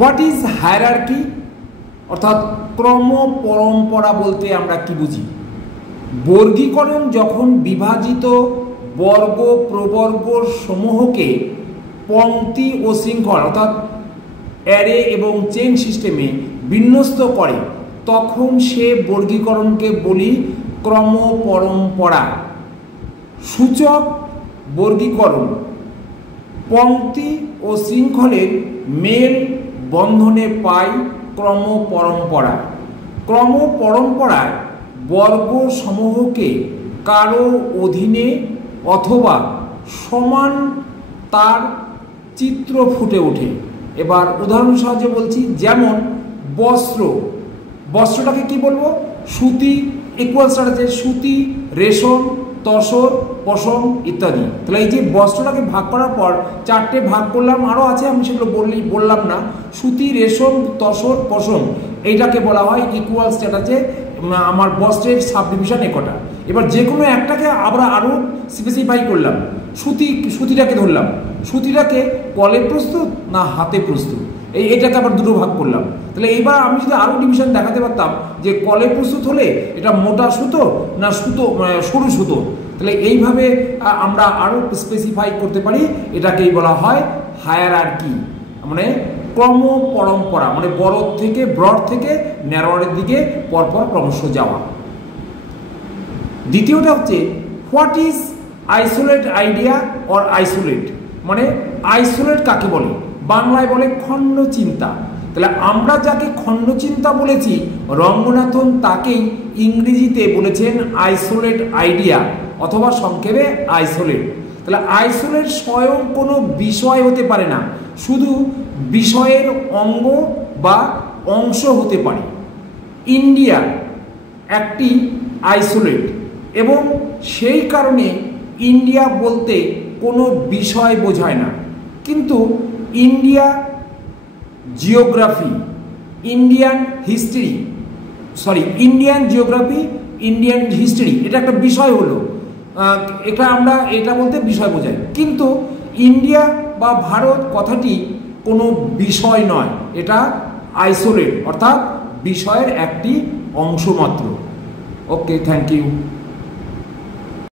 What is hierarchy অর্থাৎ ক্রম পরম্পরা বলতে আমরা কি বুঝি? বর্গীকরণ যখন বিভাজিত বর্গ প্রবর্গ সমূহকে পংক্তি ও শৃঙ্খল অর্থাৎ অ্যারে এবং চেইন সিস্টেমে বিন্যস্ত করে তখন সে বর্গীকরণকে বলি ক্রম পরম্পরা। সূচক বর্গীকরণ পংক্তি ও শৃঙ্খলের মেল বন্ধনে পায় ক্রম পরম্পরা। ক্রম পরম্পরায় বর্গ সমূহকে কারো অধীনে অথবা সমান তার চিত্র ফুটে ওঠে। এবার উদাহরণ সাহায্যে বলছি, যেমন বস্ত্র, বস্ত্রটাকে কি বলবো? সুতি ইকুয়ালস আছে সুতি, রেশম, তসর, পশম ইত্যাদি। তাহলে এই যে বস্ত্রটাকে ভাগ করার পর চারটে ভাগ করলাম, আরও আছে আমি সেগুলো বললাম না। সুতি, রেশম, তসর, পশম এইটাকে বলা হয় ইকুয়ালস, যেটা আছে আমার বস্ত্রের সাব ডিভিশন একটা। এবার যে কোনো একটাকে আমরা আরও স্পেসিফাই করলাম। সুতিটাকে ধরলাম, সুতিটাকে কলে প্রস্তুত না হাতে প্রস্তুত, এইটাকে আবার দুটো ভাগ করলাম। তাহলে এইবার আমি যদি আরও ডিভিশন দেখাতে পারতাম যে কলে প্রস্তুত হলে এটা মোটা সুতো না সরু সুতো, তাহলে এইভাবে আমরা আরও স্পেসিফাই করতে পারি। এটাকেই বলা হয় হায়ারার্কি, মানে ক্রম পরম্পরা, মানে ব্রড থেকে ন্যারোয়ারের দিকে পরপর ক্রমশ যাওয়া। দ্বিতীয়টা হচ্ছে what is isolate idea or isolate, মানে আইসোলেট কাকে বলে? বাংলায় বলে খণ্ড চিন্তা। তাহলে আমরা যাকে খণ্ড চিন্তা বলেছি রঙ্গনাথন তাকেই ইংরেজিতে বলেছেন আইসোলেট আইডিয়া অথবা সংক্ষেপে আইসোলেট। তাহলে আইসোলেট স্বয়ং কোনো বিষয় হতে পারে না, শুধু বিষয়ের অঙ্গ বা অংশ হতে পারে। ইন্ডিয়া একটি আইসোলেট এবং সেই কারণে ইন্ডিয়া বলতে কোনো বিষয় বোঝায় না। কিন্তু India geography, Indian geography, Indian history এটা একটা বিষয় হলো, এটা বলতে বিষয় বোঝায়। কিন্তু ইন্ডিয়া বা ভারত কথাটি কোনো বিষয় নয়, এটা আইসোলেট অর্থাৎ বিষয়ের একটি অংশ মাত্র। ওকে, থ্যাংক ইউ।